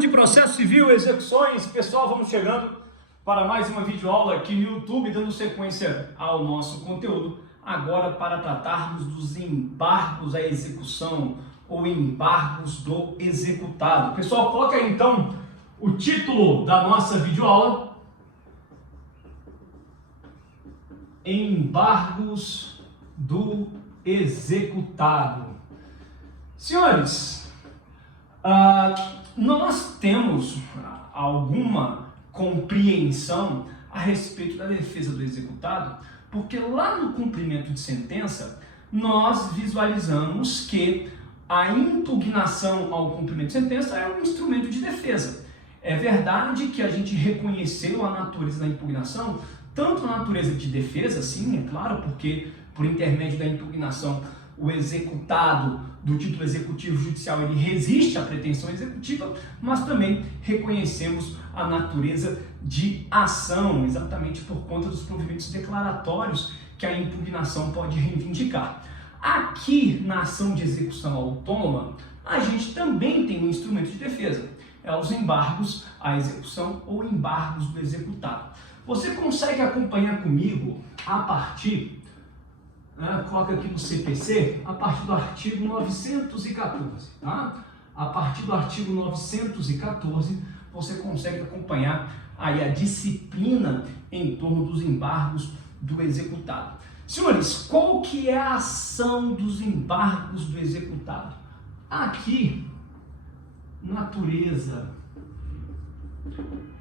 de Processo Civil, Execuções. Pessoal, vamos chegando para mais uma videoaula aqui no YouTube, dando sequência ao nosso conteúdo, agora para tratarmos dos embargos à execução ou embargos do executado. Pessoal, coloca aí então o título da nossa videoaula: Embargos do executado. Senhores, nós temos alguma compreensão a respeito da defesa do executado, porque lá no cumprimento de sentença nós visualizamos que a impugnação ao cumprimento de sentença é um instrumento de defesa. É verdade que a gente reconheceu a natureza da impugnação, tanto a natureza de defesa, sim, é claro, porque por intermédio da impugnação o executado do título executivo judicial ele resiste à pretensão executiva, mas também reconhecemos a natureza de ação, exatamente por conta dos provimentos declaratórios que a impugnação pode reivindicar. Aqui na ação de execução autônoma, a gente também tem um instrumento de defesa, é os embargos à execução ou embargos do executado. Você consegue acompanhar comigo a partir, coloca aqui no CPC, a partir do artigo 914, tá? A partir do artigo 914, você consegue acompanhar aí a disciplina em torno dos embargos do executado. Senhores, qual que é a ação dos embargos do executado? Aqui, natureza,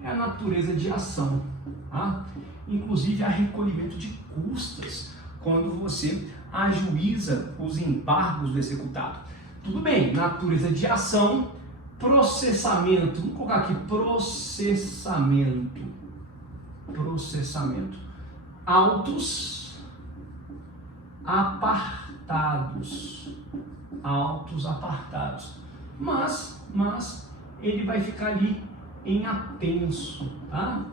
é a natureza de ação, tá? Inclusive a recolhimento de custas, quando você ajuiza os embargos do executado. Tudo bem, natureza de ação, processamento, vamos colocar aqui processamento, autos apartados, mas ele vai ficar ali em apenso, tá?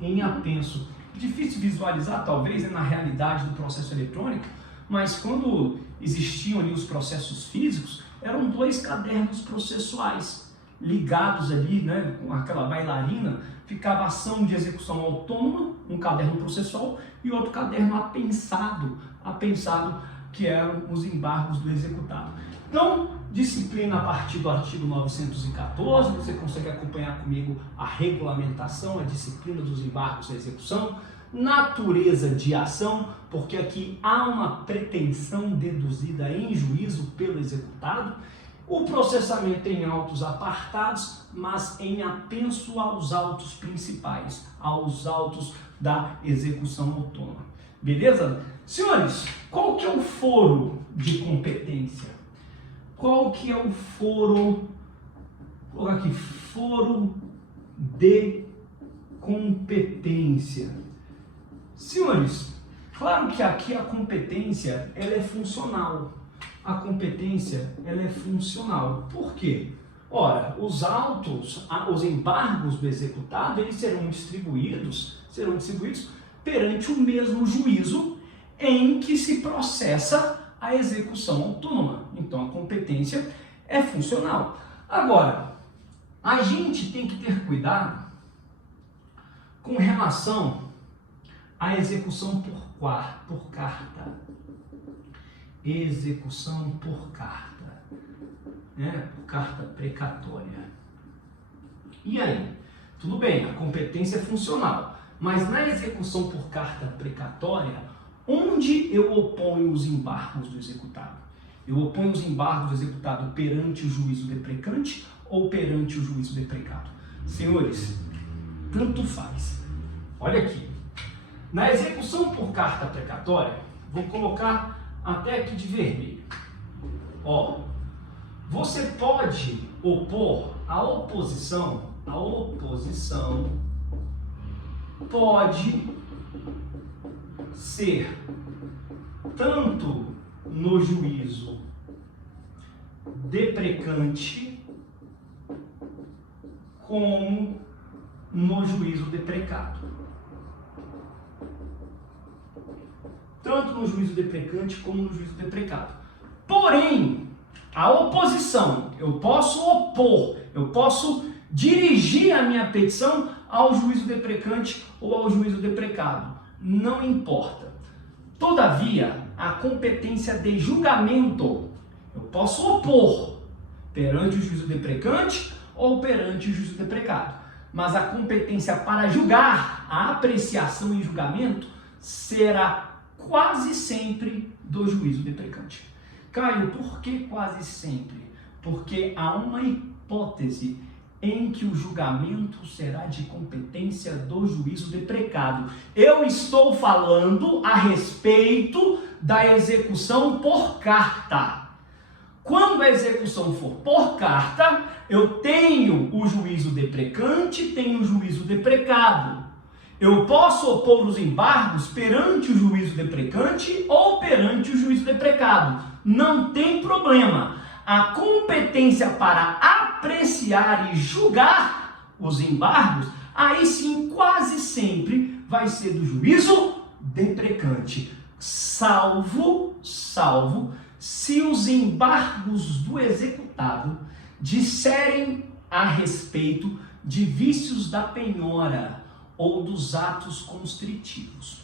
Em apenso. Difícil visualizar, talvez, na realidade do processo eletrônico, mas quando existiam ali os processos físicos, eram dois cadernos processuais ligados ali, né, com aquela bailarina, ficava a ação de execução autônoma, um caderno processual, e outro caderno apensado, que eram os embargos do executado. Então, disciplina a partir do artigo 914, você consegue acompanhar comigo a regulamentação, a disciplina dos embargos da execução, natureza de ação, porque aqui há uma pretensão deduzida em juízo pelo executado, o processamento em autos apartados, mas em apenso aos autos principais, aos autos da execução autônoma. Beleza? Senhores, qual que é o foro de competência? Qual que é o foro? Vou colocar aqui, foro de competência. Senhores, claro que aqui a competência ela é funcional. A competência ela é funcional. Por quê? Ora, os autos, os embargos do executado, eles serão distribuídos perante o mesmo juízo em que se processa a execução autônoma. Então a competência é funcional. Agora, a gente tem que ter cuidado com relação à execução por carta. Execução por carta, né? Por carta precatória. E aí? Tudo bem, a competência é funcional, mas na execução por carta precatória, onde eu oponho os embargos do executado? Eu oponho os embargos do executado perante o juízo deprecante ou perante o juízo deprecado? Senhores, tanto faz. Olha aqui. Na execução por carta precatória, vou colocar até aqui de vermelho. Ó, você pode opor a oposição pode ser tanto no juízo deprecante como no juízo deprecado. Tanto no juízo deprecante como no juízo deprecado. Porém, a oposição, eu posso opor, eu posso dirigir a minha petição ao juízo deprecante ou ao juízo deprecado. Não importa. Todavia, a competência de julgamento, eu posso opor perante o juízo deprecante ou perante o juízo deprecado. Mas a competência para julgar, a apreciação e julgamento, será quase sempre do juízo deprecante. Caio, por que quase sempre? Porque há uma hipótese em que o julgamento será de competência do juízo deprecado. Eu estou falando a respeito da execução por carta. Quando a execução for por carta, eu tenho o juízo deprecante, tenho o juízo deprecado. Eu posso opor os embargos perante o juízo deprecante ou perante o juízo deprecado. Não tem problema. A competência para apreciar e julgar os embargos, aí sim, quase sempre vai ser do juízo deprecante. Salvo se os embargos do executado disserem a respeito de vícios da penhora ou dos atos constritivos,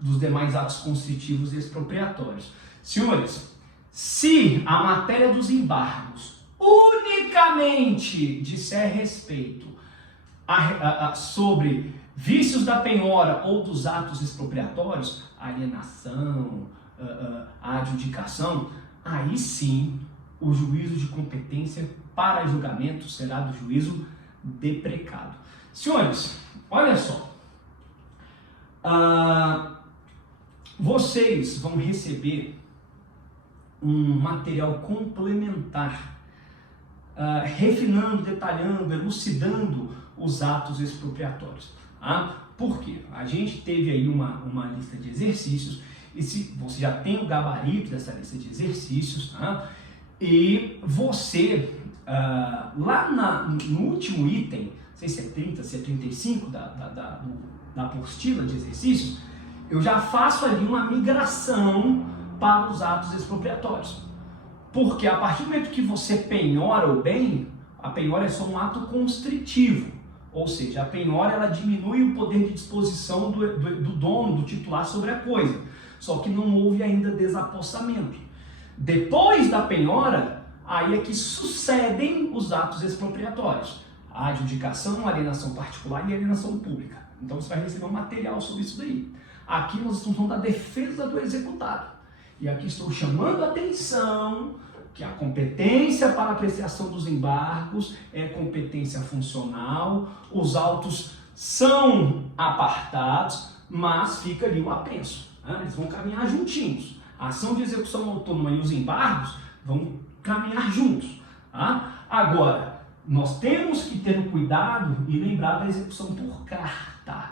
dos demais atos constritivos e expropriatórios. Senhores, se a matéria dos embargos unicamente disser respeito sobre vícios da penhora ou dos atos expropriatórios, alienação, a adjudicação, aí sim o juízo de competência para julgamento será do juízo deprecado. Senhores, olha só, vocês vão receber um material complementar, refinando, detalhando, elucidando os atos expropriatórios. Por quê? A gente teve aí uma lista de exercícios, e se você já tem o gabarito dessa lista de exercícios, e você, lá no último item, não sei se é 30, se é 35 da apostila de exercícios, eu já faço ali uma migração para os atos expropriatórios. Porque a partir do momento que você penhora o bem, a penhora é só um ato constritivo. Ou seja, a penhora ela diminui o poder de disposição do dono, do titular sobre a coisa. Só que não houve ainda desapossamento. Depois da penhora, aí é que sucedem os atos expropriatórios. A adjudicação, a alienação particular e a alienação pública. Então você vai receber um material sobre isso daí. Aqui nós estamos falando da defesa do executado. E aqui estou chamando a atenção que a competência para apreciação dos embargos é competência funcional, os autos são apartados, mas fica ali o apenso. Eles vão caminhar juntinhos. A ação de execução autônoma e os embargos vão caminhar juntos. Agora, nós temos que ter o cuidado e lembrar da execução por carta,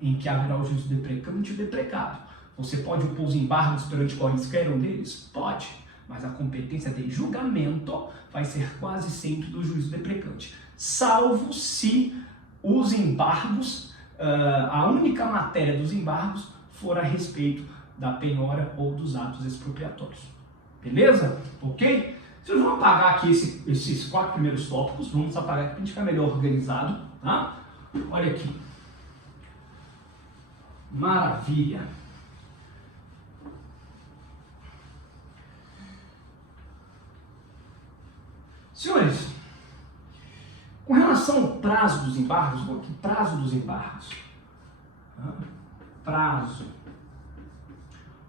em que haverá o juízo deprecante e o deprecado. Você pode opor os embargos perante qualquer um deles? Pode, mas a competência de julgamento vai ser quase sempre do juízo deprecante, salvo se os embargos, a única matéria dos embargos for a respeito da penhora ou dos atos expropriatórios. Beleza? Ok? Vocês vão apagar aqui esses 4 primeiros tópicos, vamos apagar aqui para a gente ficar melhor organizado, tá? Olha aqui. Maravilha! Senhores, com relação ao prazo dos embargos, vou aqui, prazo dos embargos. Prazo.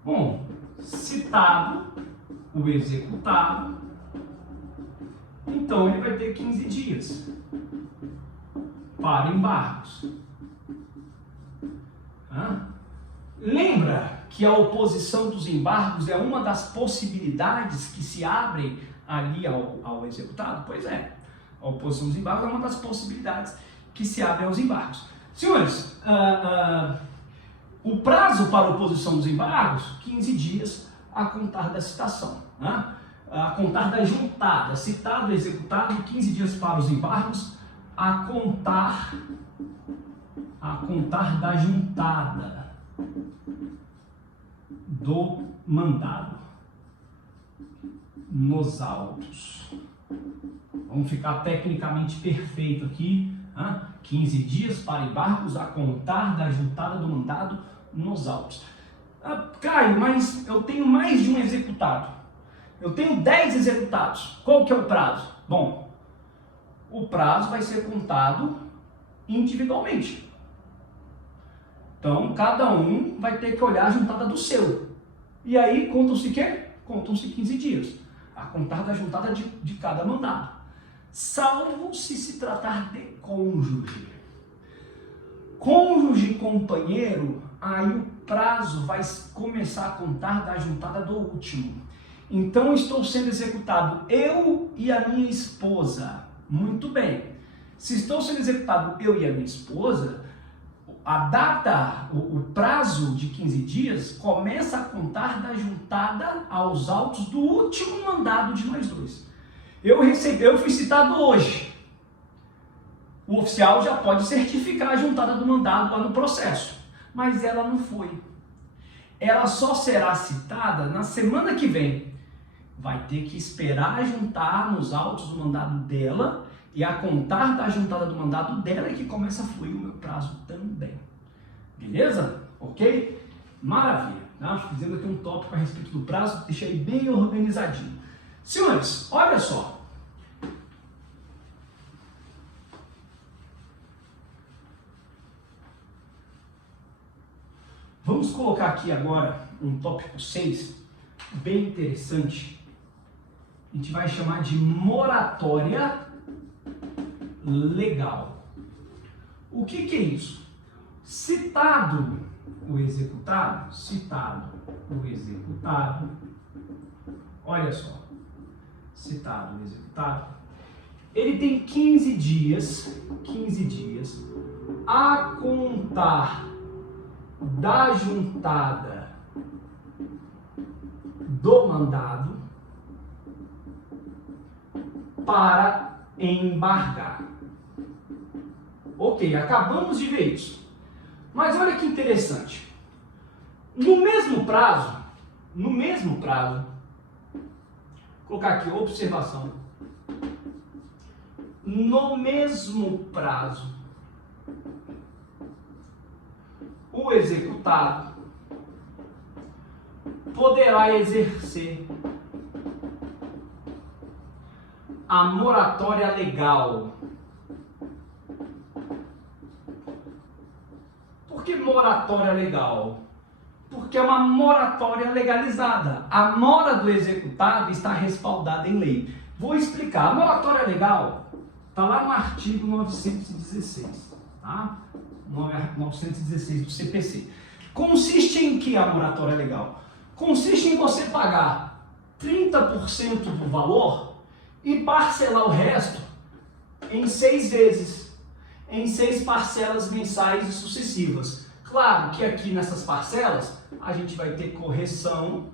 Bom, citado o executado, então ele vai ter 15 dias para embargos. Lembra que a oposição dos embargos é uma das possibilidades que se abrem ali ao executado? Pois é, a oposição dos embargos é uma das possibilidades que se abrem aos embargos. Senhores, o prazo para a oposição dos embargos, 15 dias a contar da citação, a contar da juntada, citado, executado, 15 dias para os embargos, a contar da juntada do mandado nos autos. Vamos ficar tecnicamente perfeito aqui. 15 dias para embargos a contar da juntada do mandado nos autos. Caio, mas eu tenho mais de um executado. Eu tenho 10 executados. Qual que é o prazo? Bom, o prazo vai ser contado individualmente. Então, cada um vai ter que olhar a juntada do seu. E aí, contam-se o quê? Contam-se 15 dias. A contar da juntada de cada mandado. Salvo se tratar de cônjuge. Cônjuge e companheiro, aí o prazo vai começar a contar da juntada do último. Então, estou sendo executado eu e a minha esposa. Muito bem. Se estou sendo executado eu e a minha esposa, a data, o prazo de 15 dias começa a contar da juntada aos autos do último mandado de nós dois. Eu fui citado hoje. O oficial já pode certificar a juntada do mandado lá no processo, mas ela não foi. Ela só será citada na semana que vem. Vai ter que esperar juntar nos autos do mandado dela e a contar da juntada do mandado dela é que começa a fluir o meu prazo também. Beleza? Ok? Maravilha. Tá? Fizemos aqui um tópico a respeito do prazo, deixei bem organizadinho. Senhores, olha só. Vamos colocar aqui agora um tópico 6, bem interessante. A gente vai chamar de moratória legal. O que é isso? Citado o executado, olha só, citado o executado, ele tem 15 dias a contar da juntada do mandado para embargar. Ok, acabamos de ver isso. Mas olha que interessante. No mesmo prazo, vou colocar aqui observação. No mesmo prazo, o executado poderá exercer a moratória legal. Por que moratória legal? Porque é uma moratória legalizada. A mora do executado está respaldada em lei. Vou explicar. A moratória legal está lá no artigo 916, tá? 916 do CPC. Consiste em que a moratória legal? Consiste em você pagar 30% do valor e parcelar o resto em 6 vezes, em 6 parcelas mensais e sucessivas. Claro que aqui nessas parcelas a gente vai ter correção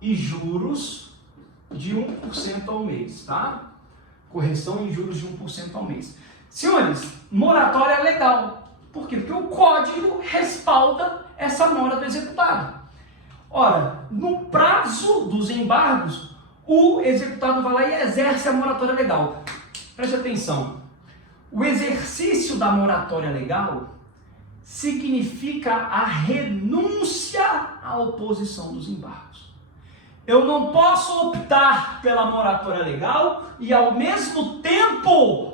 e juros de 1% ao mês, tá? Correção e juros de 1% ao mês. Senhores, moratória legal. Por quê? Porque o código respalda essa mora do executado. Ora, no prazo dos embargos, o executado vai lá e exerce a moratória legal. Preste atenção. O exercício da moratória legal significa a renúncia à oposição dos embargos. Eu não posso optar pela moratória legal e, ao mesmo tempo,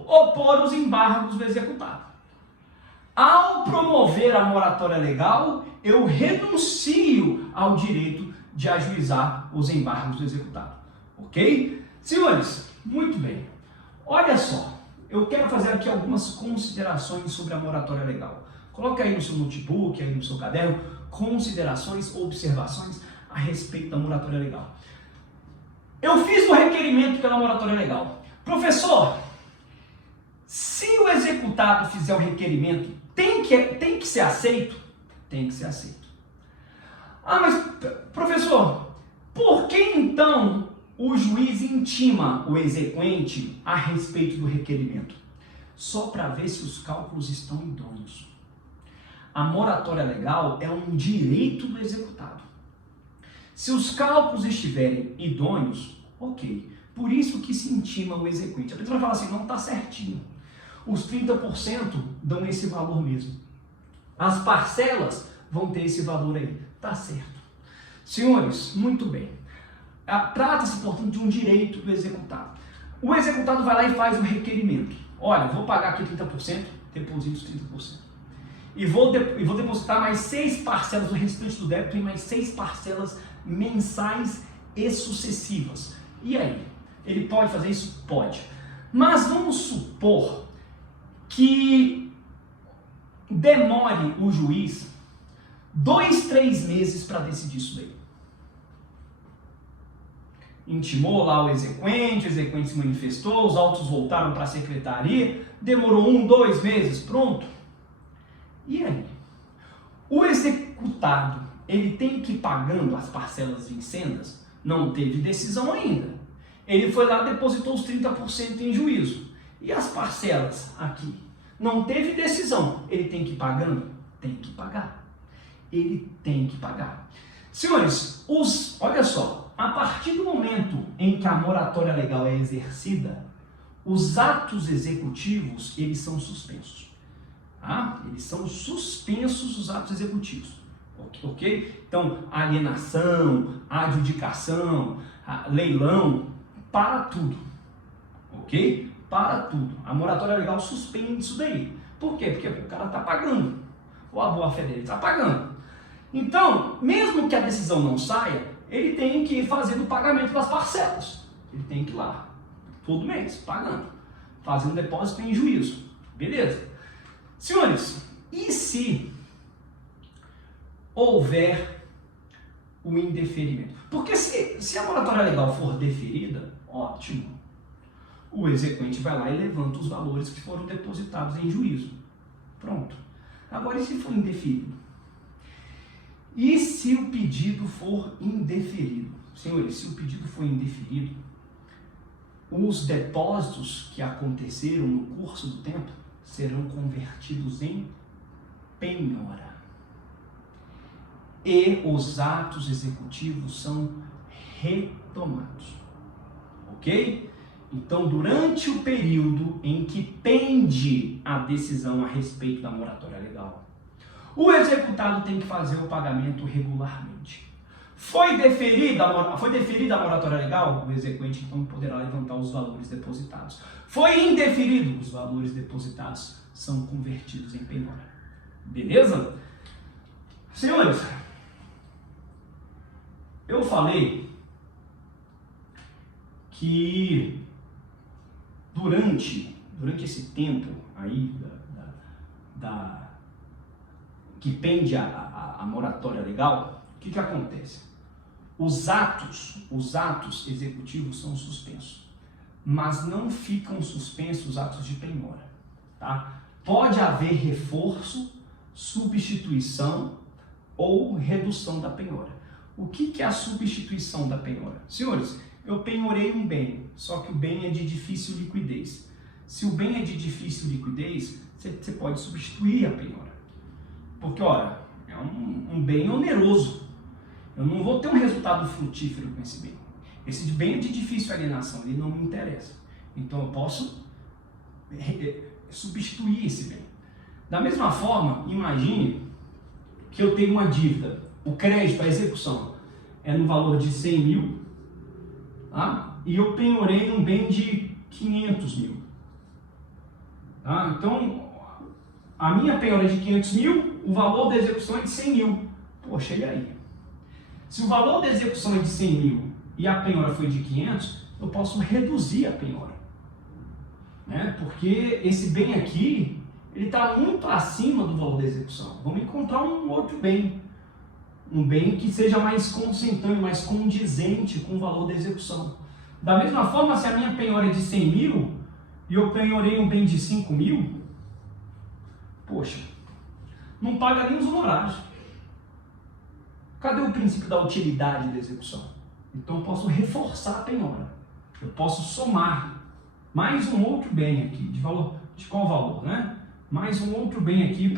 opor os embargos do executado. Ao promover a moratória legal, eu renuncio ao direito de ajuizar os embargos do executado. Ok? Senhores, muito bem. Olha só, eu quero fazer aqui algumas considerações sobre a moratória legal. Coloque aí no seu notebook, aí no seu caderno, considerações, observações a respeito da moratória legal. Eu fiz o requerimento pela moratória legal. Professor, se o executado fizer o requerimento, tem que ser aceito? Tem que ser aceito. Ah, mas, professor, por que então o juiz intima o exequente a respeito do requerimento? Só para ver se os cálculos estão idôneos. A moratória legal é um direito do executado. Se os cálculos estiverem idôneos, ok. Por isso que se intima o exequente. A pessoa vai falar assim, não está certinho. Os 30% dão esse valor mesmo. As parcelas vão ter esse valor aí. Tá certo. Senhores, muito bem. Trata-se, portanto, de um direito do executado. O executado vai lá e faz o requerimento. Olha, vou pagar aqui 30%, deposito os 30%. E vou depositar mais 6 parcelas do restante do débito e mais 6 parcelas mensais e sucessivas. E aí? Ele pode fazer isso? Pode. Mas vamos supor que demore o juiz 2, 3 meses para decidir isso daí. Intimou lá o exequente se manifestou, os autos voltaram para a secretaria, demorou 1, 2 meses, pronto. E aí? O executado, ele tem que ir pagando as parcelas vincendas? Não teve decisão ainda. Ele foi lá e depositou os 30% em juízo. E as parcelas aqui? Não teve decisão. Ele tem que ir pagando? Tem que pagar. Ele tem que pagar. Senhores, olha só, a partir do momento em que a moratória legal é exercida, os atos executivos, eles são suspensos. Eles são suspensos os atos executivos. Ok? Então, alienação, adjudicação, leilão, para tudo. Ok? Para tudo. A moratória legal suspende isso daí. Por quê? Porque o cara está pagando. Ou a boa-fé dele está pagando. Então, mesmo que a decisão não saia, ele tem que fazer o pagamento das parcelas. Ele tem que ir lá, todo mês, pagando. Fazendo depósito em juízo. Beleza? Senhores, e se houver o indeferimento? Porque se a moratória legal for deferida, ótimo. O exequente vai lá e levanta os valores que foram depositados em juízo. Pronto. Agora, e se for indeferido? E se o pedido for indeferido? Senhores, se o pedido for indeferido, os depósitos que aconteceram no curso do tempo serão convertidos em penhora. E os atos executivos são retomados. Ok? Então, durante o período em que pende a decisão a respeito da moratória legal, o executado tem que fazer o pagamento regularmente. Foi deferida a moratória legal? O exequente então poderá levantar os valores depositados. Foi indeferido? Os valores depositados são convertidos em penhora. Beleza? Senhores, eu falei que durante esse tempo aí que pende a moratória legal, o que acontece? Os atos executivos são suspensos, mas não ficam suspensos os atos de penhora, tá? Pode haver reforço, substituição ou redução da penhora. O que é a substituição da penhora? Senhores, eu penhorei um bem, só que o bem é de difícil liquidez. Se o bem é de difícil liquidez, você pode substituir a penhora. Porque, olha, é um bem oneroso. Eu não vou ter um resultado frutífero com esse bem. Esse bem é de difícil alienação, ele não me interessa. Então eu posso substituir esse bem. Da mesma forma, imagine que eu tenho uma dívida. O crédito, a execução, é no valor de 100 mil, tá? E eu penhorei um bem de 500 mil. Tá? Então, a minha penhora é de 500 mil, o valor da execução é de 100 mil. Poxa, e aí? Se o valor da execução é de 100 mil e a penhora foi de 500, eu posso reduzir a penhora. Né? Porque esse bem aqui, ele está muito acima do valor da execução. Vamos encontrar um outro bem. Um bem que seja mais consentâneo, mais condizente com o valor da execução. Da mesma forma, se a minha penhora é de 100 mil e eu penhorei um bem de 5 mil, poxa, não paga nem os honorários. Cadê o princípio da utilidade da execução? Então eu posso reforçar a penhora. Eu posso somar mais um outro bem aqui, de qual valor, né? Mais um outro bem aqui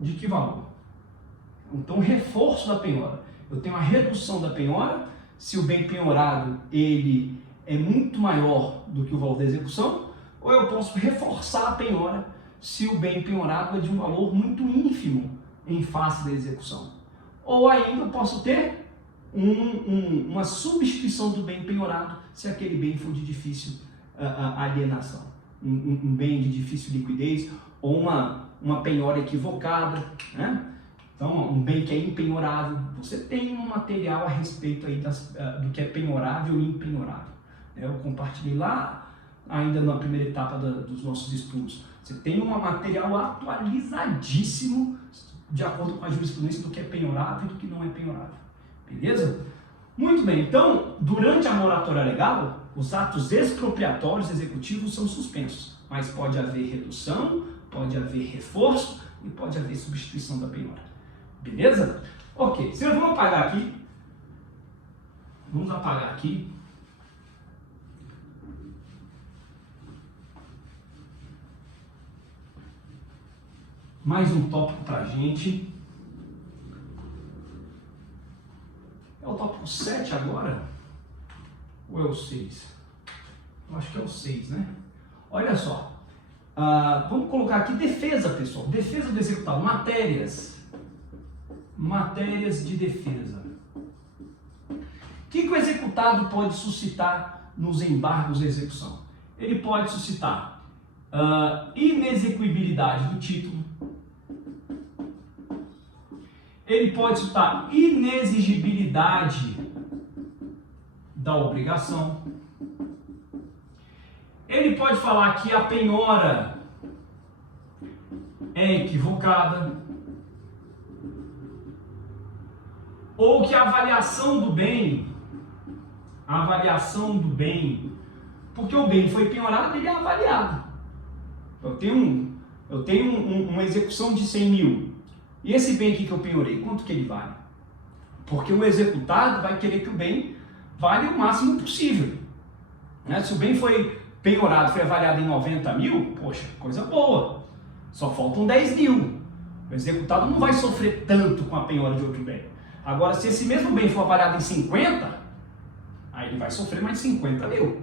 de que valor? Então, reforço da penhora. Eu tenho a redução da penhora. se o bem penhorado ele é muito maior do que o valor da execução, ou eu posso reforçar a penhora se o bem penhorado é de um valor muito ínfimo em face da execução. Ou ainda eu posso ter uma substituição do bem penhorado se aquele bem for de difícil alienação, um bem de difícil liquidez ou uma penhora equivocada, né? Então, um bem que é impenhorável, você tem um material a respeito aí do que é penhorável e impenhorável. Eu compartilhei lá, ainda na primeira etapa dos nossos estudos. Você tem um material atualizadíssimo de acordo com a jurisprudência do que é penhorável e do que não é penhorável. Beleza? Muito bem, então, durante a moratória legal, os atos expropriatórios executivos são suspensos, mas pode haver redução, pode haver reforço e pode haver substituição da penhora. Beleza? Ok, se nós vamos apagar aqui, vamos apagar aqui. Mais um tópico para a gente. É o tópico 7 agora? Ou é o 6? Eu acho que é o 6, né? Olha só. Vamos colocar aqui defesa, pessoal. Defesa do executado. Matérias de defesa. O que o executado pode suscitar nos embargos da execução? Ele pode suscitar inexequibilidade do título. Ele pode suscitar inexigibilidade da obrigação. Ele pode falar que a penhora é equivocada. Ou que a avaliação do bem, porque o bem foi penhorado, ele é avaliado. Eu tenho uma execução de 100 mil. E esse bem aqui que eu penhorei, quanto que ele vale? Porque o executado vai querer que o bem vale o máximo possível. Né? Se o bem foi penhorado, foi avaliado em 90 mil, poxa, coisa boa. Só faltam 10 mil. O executado não vai sofrer tanto com a penhora de outro bem. Agora, se esse mesmo bem for avaliado em 50, aí ele vai sofrer mais 50 mil.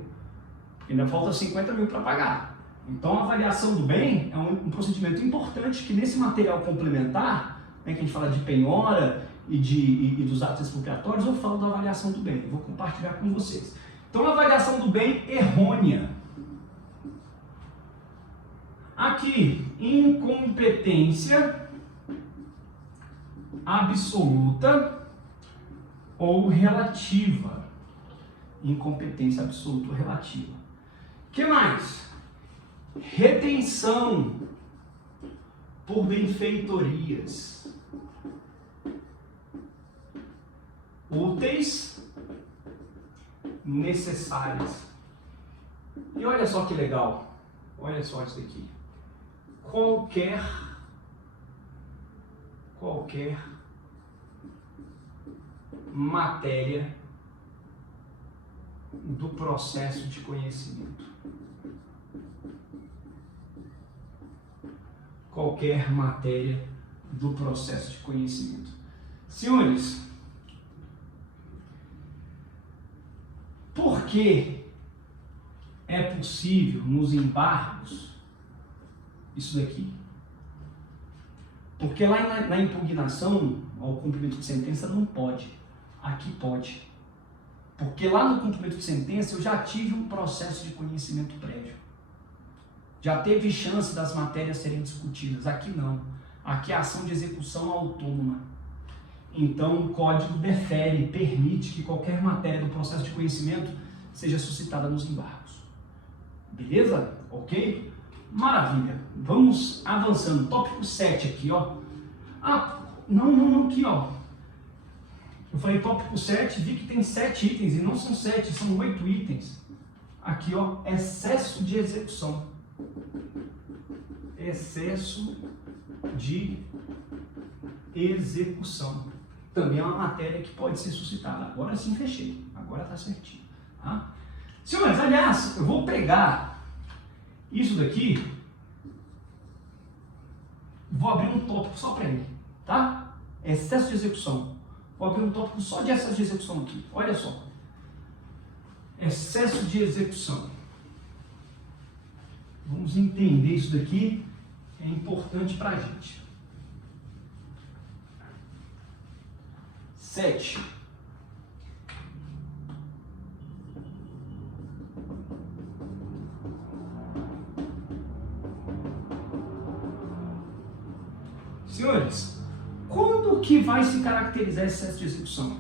Porque ainda falta 50 mil para pagar. Então, a avaliação do bem é um procedimento importante que nesse material complementar, né, que a gente fala de penhora e dos atos expropriatórios, eu falo da avaliação do bem. Eu vou compartilhar com vocês. Então, a avaliação do bem errônea. Aqui, incompetência absoluta ou relativa. Incompetência absoluta ou relativa. O que mais? Retenção por benfeitorias úteis, necessárias. E olha só que legal, olha só isso aqui. Qualquer matéria do processo de conhecimento. Qualquer matéria do processo de conhecimento. Senhores, por que é possível nos embargos isso daqui? Porque lá na impugnação ao cumprimento de sentença não pode, aqui pode. Porque lá no cumprimento de sentença eu já tive um processo de conhecimento prévio. Já teve chance das matérias serem discutidas. Aqui não. Aqui é ação de execução autônoma. Então o código permite que qualquer matéria do processo de conhecimento seja suscitada nos embargos. Beleza? Ok? Maravilha. Vamos avançando. Tópico 7 aqui, ó. Não, aqui, ó. Eu falei tópico 7, vi que tem 7 itens e não são 7, são 8 itens. Aqui, ó, excesso de execução. Excesso de execução. Também é uma matéria que pode ser suscitada. Agora sim fechei. Agora tá certinho. Tá? Senhores, aliás, eu vou pegar isso daqui, vou abrir um tópico só para ele, tá? Excesso de execução. Vou abrir um tópico só de excesso de execução aqui. Olha só. Excesso de execução. Vamos entender isso daqui, é importante para a gente. 7. Senhores, quando que vai se caracterizar excesso de execução?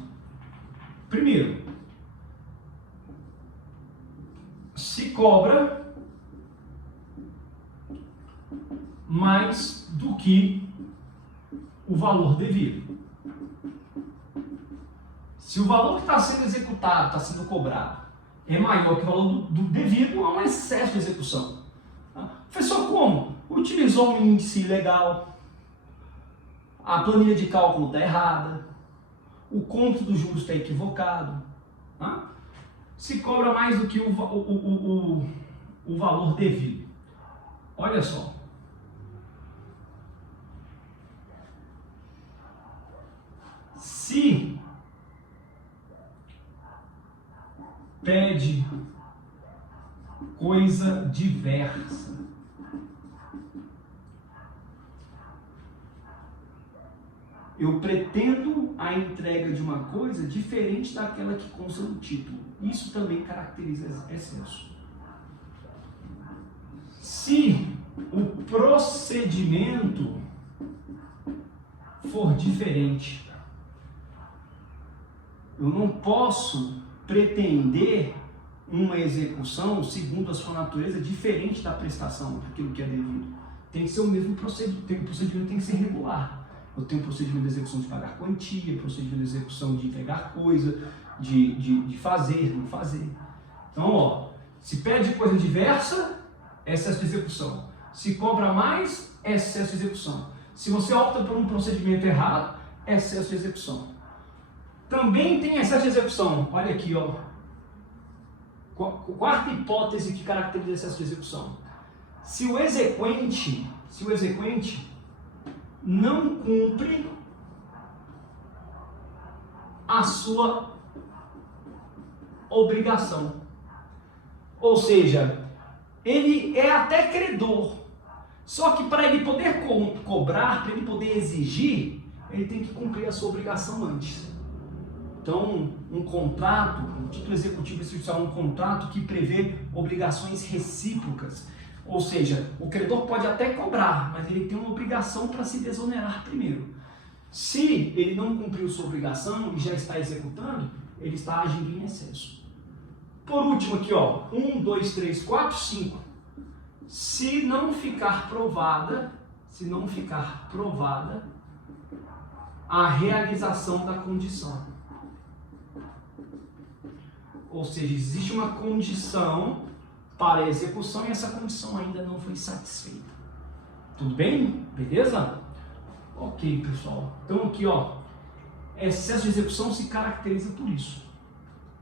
Primeiro, se cobra mais do que o valor devido. Se o valor que está sendo executado, está sendo cobrado, é maior que o valor do devido, há um excesso de execução. Professor, como? Utilizou um índice ilegal, a planilha de cálculo está errada, o cômputo dos juros está equivocado. Se cobra mais do que o valor devido. Olha só. Se pede coisa diversa, eu pretendo a entrega de uma coisa diferente daquela que consta no título. Isso também caracteriza excesso. Se o procedimento for diferente, eu não posso pretender uma execução segundo a sua natureza diferente da prestação, daquilo que é devido. Tem que ser o mesmo procedimento, o procedimento tem que ser regular. Eu tenho procedimento de execução de pagar quantia, procedimento de execução de entregar coisa, de fazer, não fazer. Então, ó, se pede coisa diversa, excesso de execução. Se cobra mais, excesso de execução. Se você opta por um procedimento errado, excesso de execução. Também tem excesso de execução. Olha aqui, ó. Quarta hipótese que caracteriza excesso de execução. Se o exequente não cumpre a sua obrigação. Ou seja, ele é até credor. Só que para ele poder cobrar, para ele poder exigir, ele tem que cumprir a sua obrigação antes. Então, um contrato, um título executivo institucional é um contrato que prevê obrigações recíprocas. Ou seja, o credor pode até cobrar, mas ele tem uma obrigação para se desonerar primeiro. Se ele não cumpriu sua obrigação e já está executando, ele está agindo em excesso. Por último aqui, ó, 1, 2, 3, 4, 5. Se não ficar provada a realização da condição. Ou seja, existe uma condição para a execução e essa condição ainda não foi satisfeita. Tudo bem? Beleza? Ok, pessoal. Então aqui, ó, excesso de execução se caracteriza por isso.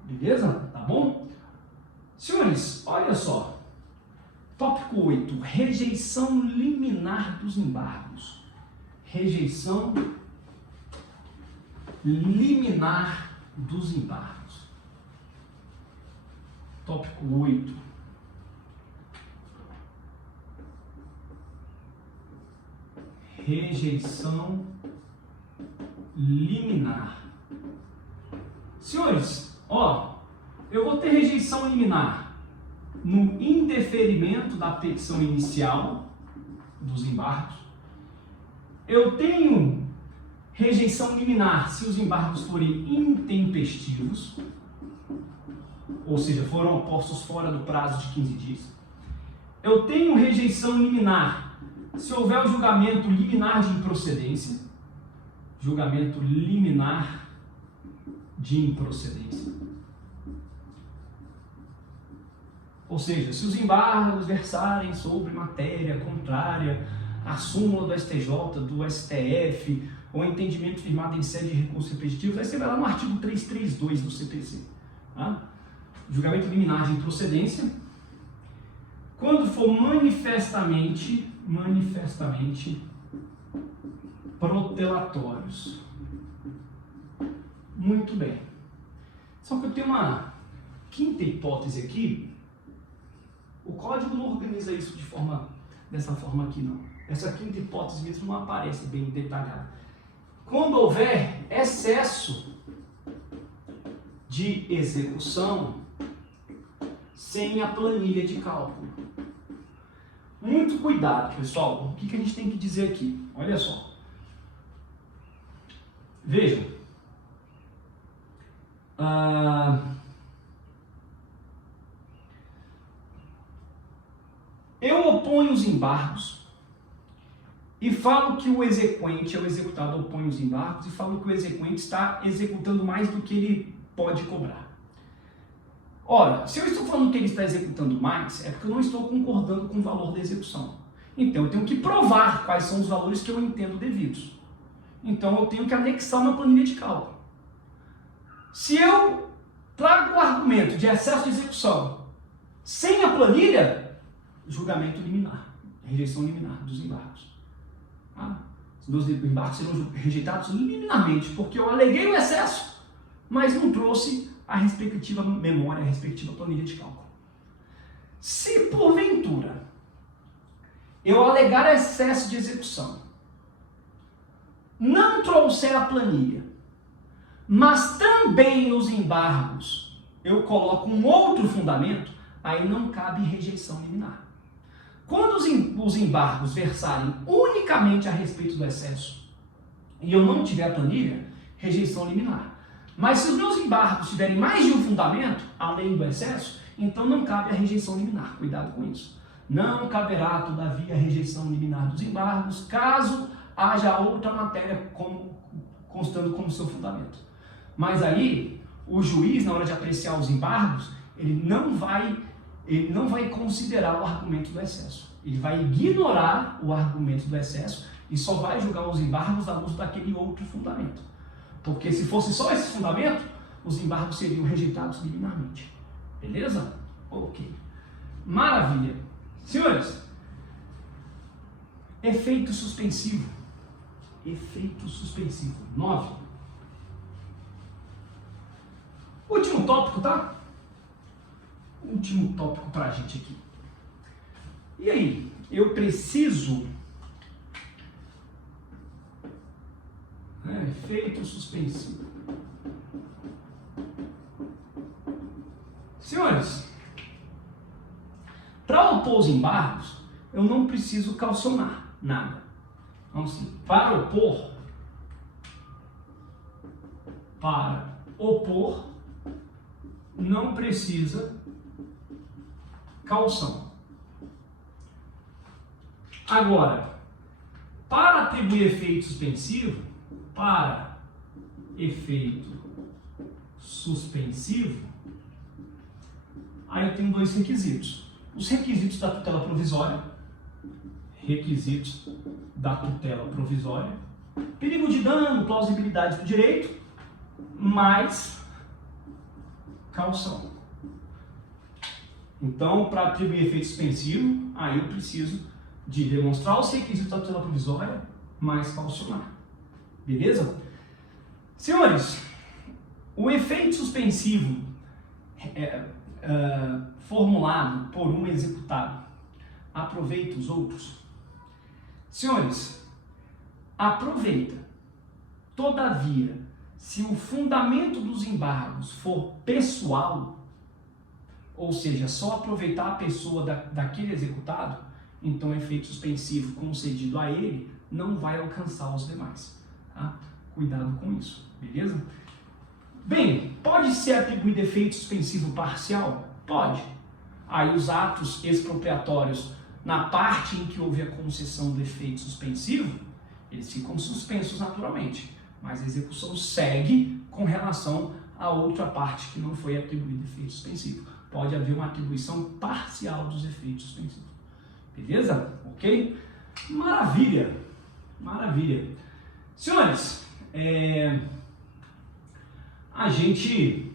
Beleza? Tá bom? Senhores, olha só. Tópico 8. Rejeição liminar dos embargos. Rejeição liminar dos embargos. Tópico 8. Rejeição liminar. Senhores, ó, eu vou ter rejeição liminar no indeferimento da petição inicial dos embargos. Eu tenho rejeição liminar se os embargos forem intempestivos, ou seja, foram postos fora do prazo de 15 dias. Eu tenho rejeição liminar se houver o julgamento liminar de improcedência. Julgamento liminar de improcedência. Ou seja, se os embargos versarem sobre matéria contrária à súmula do STJ, do STF, ou entendimento firmado em sede de recursos repetitivos, aí você vai lá no artigo 332 do CPC. Tá? Julgamento liminar de improcedência. Quando for manifestamente protelatórios. Muito bem. Só que eu tenho quinta hipótese aqui, o código não organiza isso dessa forma aqui, não. Essa quinta hipótese mesmo não aparece bem detalhada. Quando houver excesso de execução sem a planilha de cálculo. Muito cuidado, pessoal. O que a gente tem que dizer aqui? Olha só. Vejam. Eu oponho os embargos e falo que o exequente, o executado, opõe os embargos e falo que o exequente está executando mais do que ele pode cobrar. Ora, se eu estou falando que ele está executando mais, é porque eu não estou concordando com o valor da execução. Então eu tenho que provar quais são os valores que eu entendo devidos. Então eu tenho que anexar uma planilha de cálculo. Se eu trago o argumento de excesso de execução sem a planilha, julgamento liminar, rejeição liminar dos embargos. Os meus embargos serão rejeitados liminarmente, porque eu aleguei o excesso, mas não trouxe a respectiva memória, a respectiva planilha de cálculo. Se porventura eu alegar excesso de execução, não trouxer a planilha, mas também nos embargos eu coloco um outro fundamento, aí não cabe rejeição liminar. Quando os embargos versarem unicamente a respeito do excesso e eu não tiver a planilha, rejeição liminar. Mas se os meus embargos tiverem mais de um fundamento, além do excesso, então não cabe a rejeição liminar. Cuidado com isso. Não caberá, todavia, a rejeição liminar dos embargos, caso haja outra matéria constando como seu fundamento. Mas aí, o juiz, na hora de apreciar os embargos, ele não vai considerar o argumento do excesso. Ele vai ignorar o argumento do excesso e só vai julgar os embargos à luz daquele outro fundamento. Porque se fosse só esse fundamento, os embargos seriam rejeitados liminarmente. Beleza? Ok. Maravilha. Senhores, efeito suspensivo. Efeito suspensivo. 9. Último tópico, tá? Último tópico pra gente aqui. E aí, eu preciso... efeito suspensivo. Senhores, para opor os embargos, eu não preciso calcionar nada. Vamos assim, para opor, não precisa calção. Agora, para atribuir efeito suspensivo, aí eu tenho dois requisitos. Os requisitos da tutela provisória, perigo de dano, plausibilidade do direito, mais caução. Então, para atribuir efeito suspensivo, aí eu preciso de demonstrar os requisitos da tutela provisória, mais caucionar. Beleza? Senhores, o efeito suspensivo formulado por um executado aproveita os outros? Senhores, aproveita. Todavia, se o fundamento dos embargos for pessoal, ou seja, só aproveitar a pessoa daquele executado, então o efeito suspensivo concedido a ele não vai alcançar os demais. Tá? Cuidado com isso, beleza? Bem, pode ser atribuído efeito suspensivo parcial? Pode. Aí os atos expropriatórios, na parte em que houve a concessão do efeito suspensivo, eles ficam suspensos naturalmente, mas a execução segue com relação a outra parte que não foi atribuído efeito suspensivo. Pode haver uma atribuição parcial dos efeitos suspensivos. Beleza? Ok? Maravilha! Maravilha! Senhores, a gente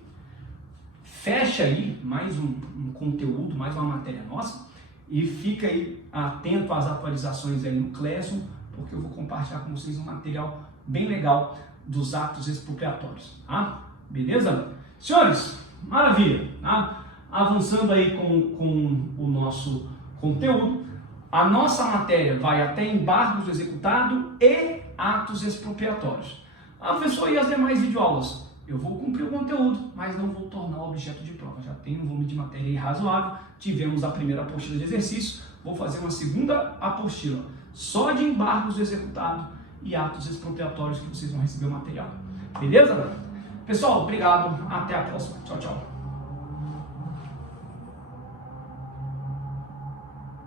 fecha aí mais um conteúdo, mais uma matéria nossa, e fica aí atento às atualizações aí no Classroom, porque eu vou compartilhar com vocês um material bem legal dos atos expropriatórios, tá? Beleza? Senhores, Maravilha, tá? Avançando aí com o nosso conteúdo, a nossa matéria vai até embargos do executado e atos expropriatórios. Ah, professor, e as demais videoaulas? Eu vou cumprir o conteúdo, mas não vou tornar objeto de prova. Já tenho um volume de matéria aí razoável, tivemos a primeira apostila de exercício, vou fazer uma segunda apostila só de embargos do executado e atos expropriatórios que vocês vão receber o material. Beleza? Pessoal, obrigado, até a próxima. Tchau, tchau.